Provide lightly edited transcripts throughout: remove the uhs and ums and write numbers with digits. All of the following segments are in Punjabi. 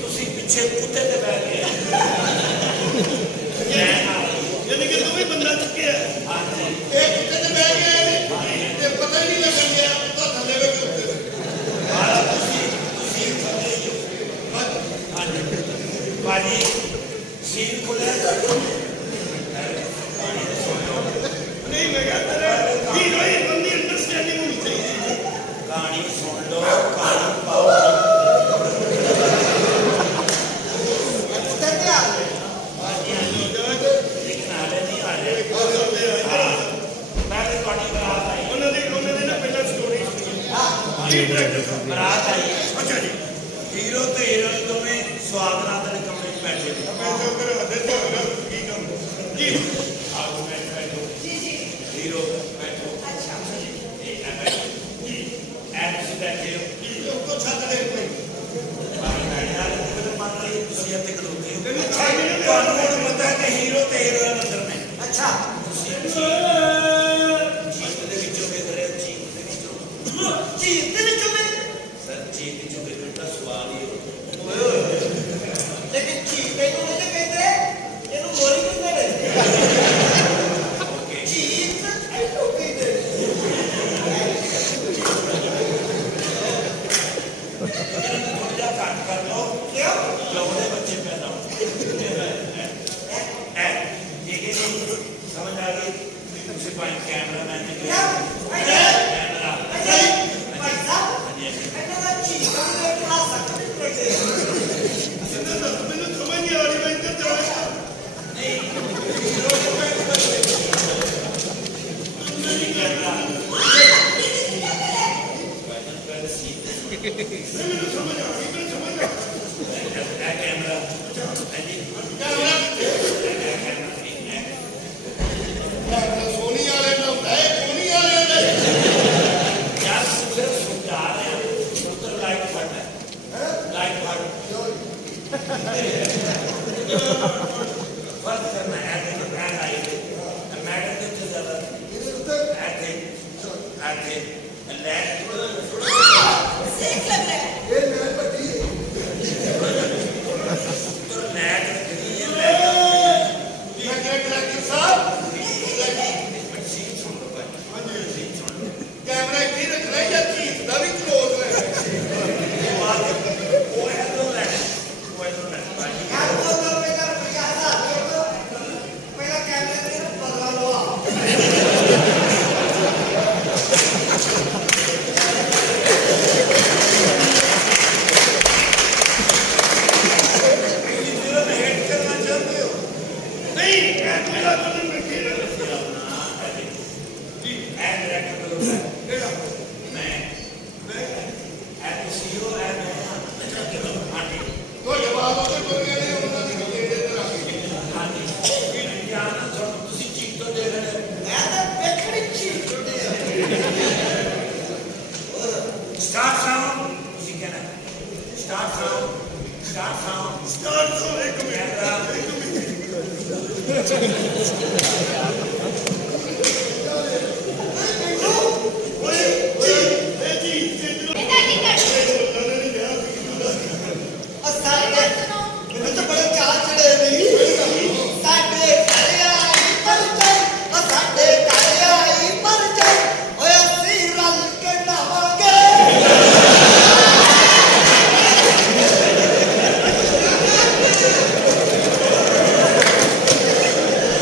ਤੁਸੀਂ ਪਿੱਛੇ ਕੁੱਤੇ ਤੇ ਬਹਿ ਗਏ ਯਾਨੀ ਕਿ ਦੋਵੇਂ ਬੰਦਾ ਚੁੱਕਿਆ ਇਹ ਕੁੱਤੇ ਤੇ ਬਹਿ ਗਏ ਤੇ ਪਤਾ ਹੀ ਨਹੀਂ ਲੱਗਣ ਗਿਆ ਕੁੱਤਾ ਥੱਲੇ ਵੇ ਕੇ ਉੱਤੇ ਭਾਜੀ ਸੀਨ ਖੁੱਲਿਆ ਨਹੀਂ ਮੈਂ ਕਹਿੰਦਾ ਹੀਰੋਇਨ ਬੰਦੀ ਅੰਡਰਸਟੈਂਡਿੰਗ ਹੋਣੀ ਚਾਹੀਦੀ ਕਹਾਣੀ ਸੁਣ ਲਓ ਕਹਾਣੀ ਪਾਓ ਲੇਕਿਨ ਹਾਲੇ ਨਹੀਂ ਆ ਰਿਹਾ ਮੈਂ ਤੇ ਤੁਹਾਡੀ ਬਰਾਤ ਆਈ ਉਹਨਾਂ ਦੀ ਨਾ ਪਹਿਲਾਂ ਸਟੋਰੀ ਬਰਾਤ ਆਈ ਅੱਛਾ ਜੀ ਹੀਰੋ ਤੇ ਹੀਰੋਇਨ ਦੋਵੇਂ ਸਵਾਦ ਨਾਲ ਦੇ ਕਮਰੇ 'ਚ ਬੈਠੇ ਨੇ ਮੈਂ ਜੋ ਕਰ ਹੱਦੇ ਤੇ ਹੋਣਾ ਕੀ ਕੰਮ ਜੀ ਆਓ ਮੈਂ ਬੈਠੋ ਹੀਰੋ ਬੈਠੋ ਅੱਛਾ ਇਹ ਨਾ ਬੈਠੋ ਐ ਤੁਸੀਂ ਬੈਠੇ ਹੋ ਜੀ ਉੱਤੋਂ ਛੱਤ ਦੇ ਉੱਤੇ ਤੁਸੀਂ ਇੱਥੇ ਖਲੋਤੇ ਹੋ ਤੁਹਾਨੂੰ ਹੁਣ ਪਤਾ ਕਿ ਹੀਰੋ ਤੇ ਹੀਰੋਇਨ ਅੰਦਰ ਨੇ ਅੱਛਾ ਜੀਤ ਦੇ ਵਿੱਚੋਂ ਵੇਖ ਰਹੇ ਹੋ ਜੀਤ ਦੇ ਵਿੱਚੋਂ ਚੀਜ਼ ਦੇ ਵਿੱਚੋਂ ਮੈਂ ਸਰ ਜੀਤ ਦੇ ਵਿੱਚੋਂ ਵੇਖਣ ਦਾ ਸਵਾਲ ਹੀ ਲੇਕਿਨ ਚੀਜ਼ ਤੈਨੂੰ ਨਹੀਂ ਕਹਿੰਦੇ ਇਹਨੂੰ ਮੋਰੀ ਕਹਿੰਦੇ ਨੇ ਓਕੇ ਚੀਜ਼ ਇਹਨੂੰ ਕਹਿੰਦੇ ਥੋੜਾ ਜਿਹਾ ਘੱਟ ਕਰ ਲਓ ਕਿਉਂ ਲੋੜੇ ਬੱਚੇ ਪੈਦਾ ਹੋਣਗੇ ਐ ਇਹ ਨਹੀਂ ਸਮਝ ਆ ਗਈ ਤੁਸੀਂ ਭਾਈ ਕੈਮਰਾਮੈਨ ਨੇ ਕਿਹਾ ਕੈਮਰਾ ਭਾਈ ਸਾਹਿਬ ਇਹਨਾਂ ਦਾ ਚੀਜ਼ ਦਾ ਖਾ ਸਕਦੇ ਮੈਨੂੰ ਸਮਝ ਨਹੀਂ ਆ ਰਹੀ ਮੈਂ ਇੱਧਰ ਜਾਣਾ ਨਹੀਂ ਹੀਰੋ ਨੂੰ ਨਹੀਂ ਕੈਮਰਾ ਮੈਨੂੰ ਸਮਝ ਆ ਰਹੀ ਮੈਨੂੰ ਸਮਝ ਆ ਇਹ ਕੈਮਰਾ ਹਾਂਜੀ ਸੋਨੀ ਵਾਲੇ ਦਾ ਹੁੰਦਾ ਹੈ ਕੋਨੀ ਵਾਲੇ ਦਾ ਯਾਰ ਸਿਰਫ ਸਮਝਾ ਰਹੇ ਹਾਂ ਉੱਤਰ ਲਾਈਟ ਫਟ ਹੈ ਲਾਈਟ ਫਟ ਫਰਕ ਕਰਨਾ ਹੈ ਕਿ ਬ੍ਰਾਂਡ ਆਈ ਹੈ ਮੈਟਰ ਕਿੱਥੇ ਜ਼ਿਆਦਾ ਐਥੇ ਲੈਟ ਸਿੱਖ ਲੱਗ ਰਿਹਾ ਇਹ ਮੈਂ ਪੱਟੀ ਉੱਤਰ ਲੈਟ ਕਿਹਦੀ ਹੈ ਲੈਟ ਮੈਂ ਕਿਹਾ ਡਾਇਰੈਕਟਰ ਸਾਹਿਬ ਸੀਨ ਸੁਣ ਲਓ ਭਾਈ ਹਾਂਜੀ ਸੀਨ ਸੁਣ ਲਓ ਕੈਮਰਾ ਇੱਥੇ ਰੱਖਣਾ ਜਾਂ ਚੀਜ਼ ਦਾ ਵੀ ਕਲੋਜ਼ ਹੈ ਉਹ ਹੈ ਦੋ ਲੈਟ ਭਾਜੀ ਯਾਰ ਉਹ ਤਾਂ ਪਹਿਲਾਂ ਪਹਿਲਾਂ ਕੈਮਰੇ ਤੇ ਬਦਲਾ ਲਵਾ ਨਹੀਂ ਮੈਂ ਮੇਰਾ ਤੁਹਾਨੂੰ ਮੈਂ ਕੀ ਤੁਹਾਡੇ ਬਾਅਦ ਉਹਦੇ ਕੋਲ ਗਏ ਨੇ ਉਹਨਾਂ ਦੀ ਗੱਡੀ ਦੇ ਤੇ ਰੱਖ ਗਏ ਮੈਂ ਤਾਂ ਵੇਖਣੀ ਚੀਜ਼ ਟੁੱਟੇ ਸਟਾਰਟ ਤੋਂ ਇੱਕ ਓਏ ਇਹ ਜੀ ਇਹਦਾ ਕੀ ਕਰ ਮੈਨੂੰ ਤਾਂ ਬੜੇ ਚਾਹ ਚੜੇ ਨਹੀਂ ਸਾਡੇ ਘਰ ਆਈ ਪਰ ਜਾਈ ਸਾਡੇ ਘਰ ਆਈ ਪਰ ਜਾਈ ਓਏ ਅਸੀਂ ਰਲ ਕੇ ਨਹਾਵਾਂਗੇ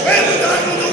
ਓਏ ਬੁੱਢਾ ਨੂੰ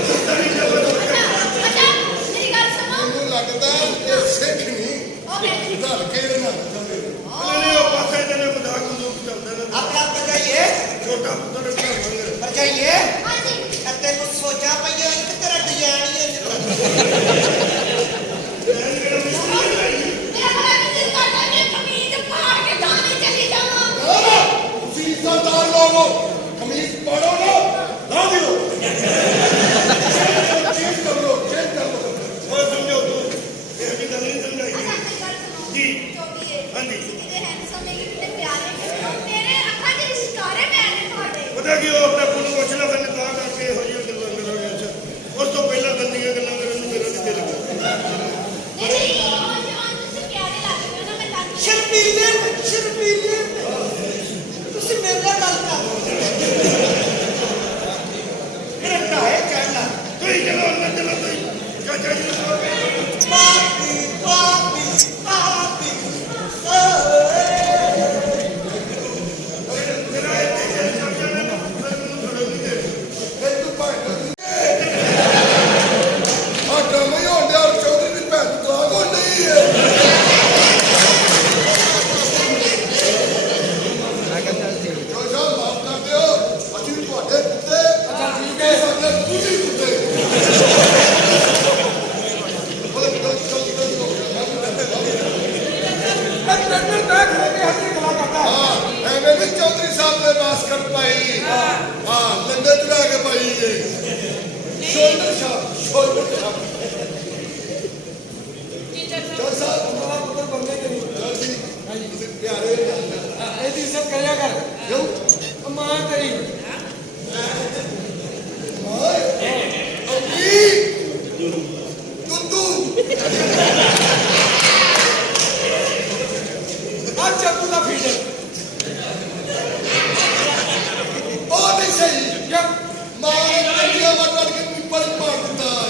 ਕਰਿਆ ਕਰ ਕਿਉਂ ਮਾਂ ਤੇਰੀ ਓਏ ਅੰਨੀ ਦੁੱਦੂ ਆ ਚੱਕੂ ਦਾ ਫੀਡਰ ਉਹ ਨਹੀਂ ਸਹੀ ਜਬ ਮਾਂ ਨੇ ਕੰਡੀਆਂ ਵੱਟ ਕੇ ਪਿੱਪਲ ਮਾਰ ਦਿੱਤਾ ਹੈ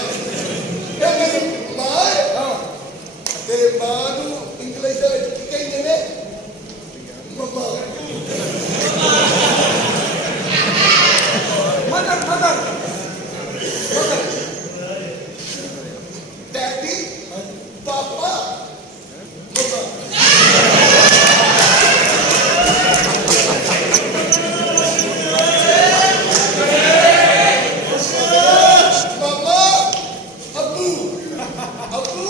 ਇਹ ਮੇਰੀ ਮਾਂ ਹੈ ਹਾਂ ਤੇ ਮਾਂ ਨੂੰ ਇੰਗਲਿਸ਼ ਦੇ ਵਿੱਚ ਕੀ ਕਹਿੰਦੇ ਨੇ ਮੰਮਾ ਮਦਰ ਮਦਰ ਡੈਡੀ ਪਾਪਾ ਮੰਮਾ ਮਾਮਾ ਅੱਬੂ ਅੱਬੂ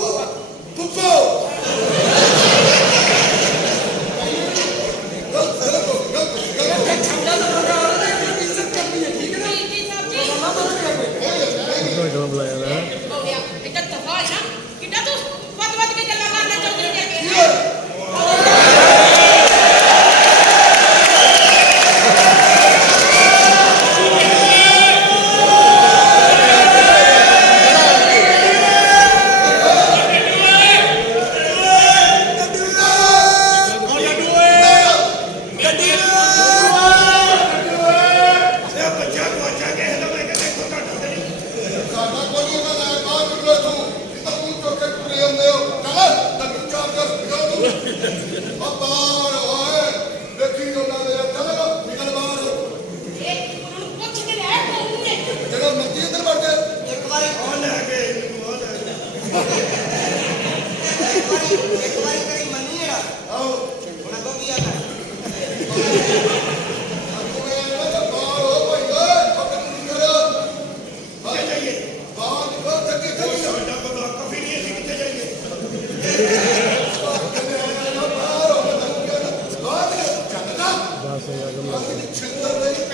ਪੁੱਪੋ ਛੱਡਾ ਦਾ ਪ੍ਰਕਾਰ ਨੇ ਇੱਜ਼ਤ ਕਰਨੀ ਹੈ ਠੀਕ ਹੈ ਨਾ ਜੀ ਸਾਹਿਬ ਜੀ ਮਾਮਾ ਬਣ ਗਿਆ ਕੋਈ ਹੋ ਗਿਆ ਇੱਧਰ ਦਫਾ ਨਾ ਕਿੱਡਾ ਤੂੰ ਵੱਧ ਕੇ ਗੱਲਾਂ ਕਰਨਾ ਚਾਹੁੰਦੀ ਹੈ ਕਿ ਇਹ ਬੱਚਾ ਕੋਚਾ ਕੇ ਹੈ ਮੈਂ ਕਹਿੰਦਾ ਕੋ ਤੁਹਾਡਾ ਤੇ ਨਹੀਂ ਸਾਡਾ ਕੋਈ ਨਾ ਨਾ ਬਾਹਰ ਨਿਕਲੋ ਤੂੰ ਕਿਤਾ ਤੂੰ ਚੋਕੇ ਪੂਰੇ ਹੁੰਦੇ ਹੋ ਚੱਲ ਤੈਨੂੰ ਚਾਰ ਕਰ ਪਿਓ ਤੂੰ ਆ ਬਾਹਰ ਓਏ ਦੇਖੀ ਉਹਨਾਂ ਦੇ ਚੱਲ ਨਿਕਲ ਬਾਹਰ ਇਹ ਉਹਨਾਂ ਨੂੰ ਪੁੱਛ ਕੇ ਲੈ ਕੌਣ ਨੇ ਜਿਹੜਾ ਮੱਤੀ ਅੰਦਰ ਵੜ ਗਿਆ ਇੱਕ ਵਾਰੀ ਉਹ ਲੈ ਕੇ ਉਹ ਲੈ ਕੇ ਇੱਕ ਵਾਰੀ ਤੇਰੀ ਮੰਨੀ ਹੈ ਆਓ ਉਹਨਾਂ ਤੋਂ ਕੀ ਆਣਾ ਆਪਕੋ ਮੈਂ ਨਾ ਬਾਹਰ ਹੋ ਭਾਈ ਓਏ ਆਪਣੇ ਨਿਕਲ ਕਿੱਥੇ ਜਾਈਏ ਬਾਹਰ ਨਿਕਲ ਤੱਕ ਕਿੱਥੇ ਜਾ ਸਾਡਾ ਕੋਲ ਕਾਫੀ ਨਹੀਂ ਅਸੀਂ ਕਿੱਥੇ ਜਾਈਏ ਬਾਹਰ ਹੋ ਮੈਂ ਤੈਨੂੰ ਕਹਿੰਦਾ ਬਾਹਰ ਚੱਲਦਾ 10000 ਛਿੰਦਰ ਨਹੀਂ